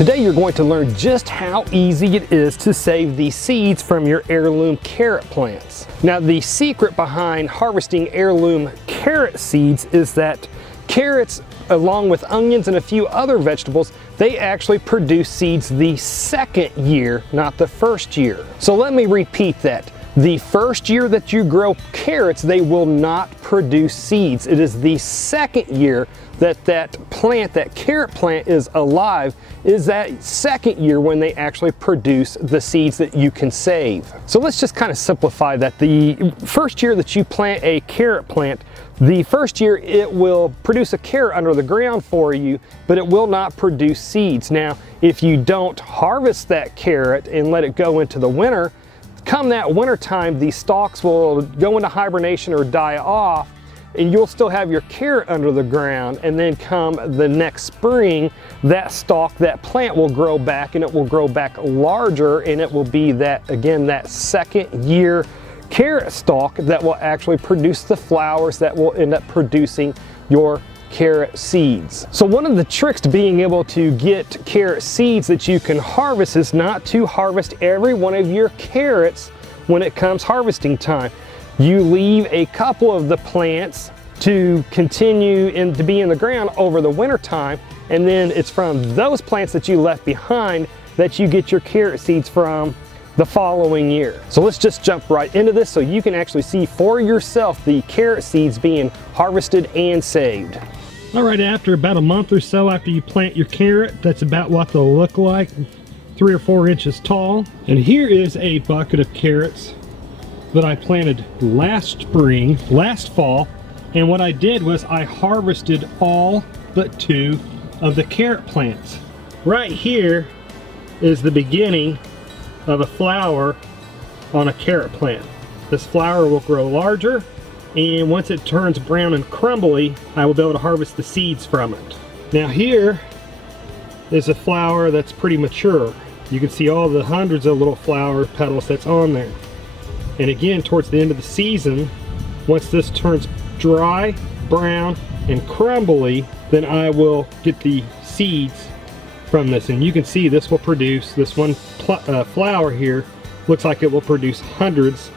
Today you're going to learn just how easy it is to save the seeds from your heirloom carrot plants. Now the secret behind harvesting heirloom carrot seeds is that carrots, along with onions and a few other vegetables, they actually produce seeds the second year, not the first year. So let me repeat that. The first year that you grow carrots, they will not produce seeds. It is the second year that that carrot plant is alive, is that second year when they actually produce the seeds that you can save. So let's just kind of simplify that. The first year that you plant a carrot plant, the first year it will produce a carrot under the ground for you, but it will not produce seeds. Now, if you don't harvest that carrot and let it go into the winter, come that winter time, the stalks will go into hibernation or die off, and you'll still have your carrot under the ground. And then come the next spring, that stalk, that plant will grow back, and it will grow back larger, and it will be that, again, that second year carrot stalk that will actually produce the flowers that will end up producing your carrot seeds. So one of the tricks to being able to get carrot seeds that you can harvest is not to harvest every one of your carrots when it comes harvesting time. You leave a couple of the plants to continue to be in the ground over the winter time, and then it's from those plants that you left behind that you get your carrot seeds from the following year. So let's just jump right into this so you can actually see for yourself the carrot seeds being harvested and saved. All right, after about a month or so after you plant your carrot, that's about what they'll look like, 3 or 4 inches tall. And here is a bucket of carrots that I planted last fall. And what I did was I harvested all but 2 of the carrot plants. Right here is the beginning of a flower on a carrot plant. This flower will grow larger, and once it turns brown and crumbly, I will be able to harvest the seeds from it. Now here is a flower that's pretty mature. You can see all the hundreds of little flower petals that's on there. And again, towards the end of the season, once this turns dry, brown, and crumbly, then I will get the seeds from this. And you can see this will produce, this one flower here looks like it will produce hundreds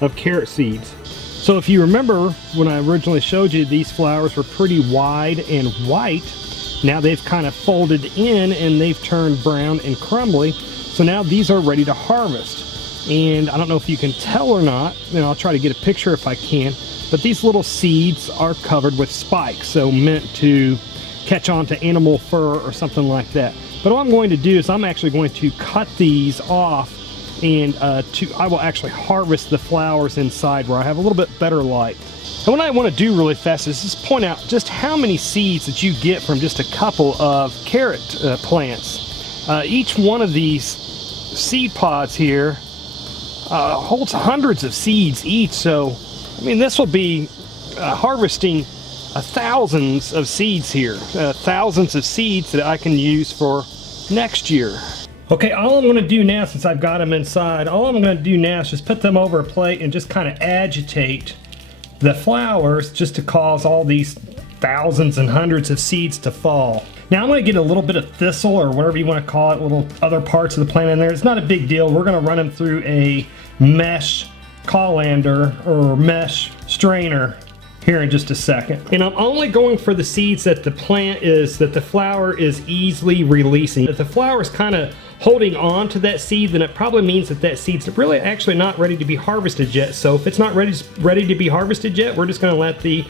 of carrot seeds. So if you remember when I originally showed you, these flowers were pretty wide and white. Now they've kind of folded in and they've turned brown and crumbly. So now these are ready to harvest. And I don't know if you can tell or not, and I'll try to get a picture if I can, but these little seeds are covered with spikes, so meant to catch on to animal fur or something like that. But what I'm going to do is I'm actually going to cut these off, and I will actually harvest the flowers inside where I have a little bit better light. And what I want to do really fast is just point out just how many seeds that you get from just a couple of carrot plants. Each one of these seed pods here holds hundreds of seeds each, so I mean this will be harvesting thousands of seeds here, thousands of seeds that I can use for next year. Okay, all I'm going to do now, since I've got them inside, all I'm going to do now is just put them over a plate and just kind of agitate the flowers just to cause all these thousands and hundreds of seeds to fall. Now I'm going to get a little bit of thistle, or whatever you want to call it, little other parts of the plant in there. It's not a big deal. We're going to run them through a mesh colander or mesh strainer here in just a second. And I'm only going for the seeds that the flower is easily releasing. If the flower is kind of holding on to that seed, then it probably means that that seed's really actually not ready to be harvested yet. So if it's not ready to be harvested yet, we're just going to let the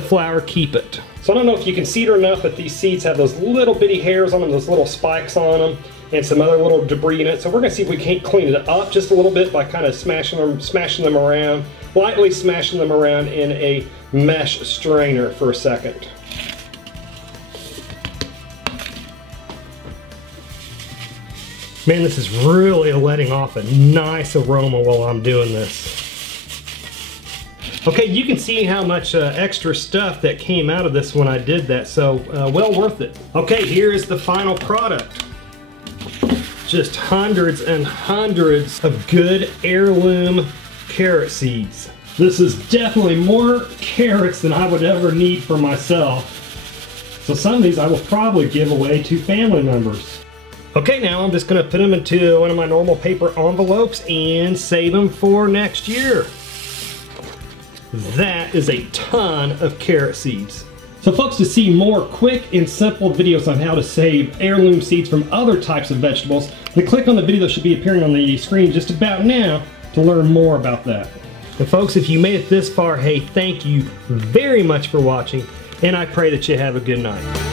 flower keep it. So I don't know if you can see it or not, but these seeds have those little bitty hairs on them, those little spikes on them, and some other little debris in it. So we're going to see if we can't clean it up just a little bit by kind of smashing them around, lightly smashing them around in a mesh strainer for a second. Man, this is really letting off a nice aroma while I'm doing this. Okay, you can see how much extra stuff that came out of this when I did that, so well worth it. Okay, here is the final product. Just hundreds and hundreds of good heirloom carrot seeds. This is definitely more carrots than I would ever need for myself. So some of these I will probably give away to family members. Okay, now I'm just gonna put them into one of my normal paper envelopes and save them for next year. That is a ton of carrot seeds. So folks, to see more quick and simple videos on how to save heirloom seeds from other types of vegetables, then click on the video that should be appearing on the screen just about now to learn more about that. And folks, if you made it this far, hey, thank you very much for watching, and I pray that you have a good night.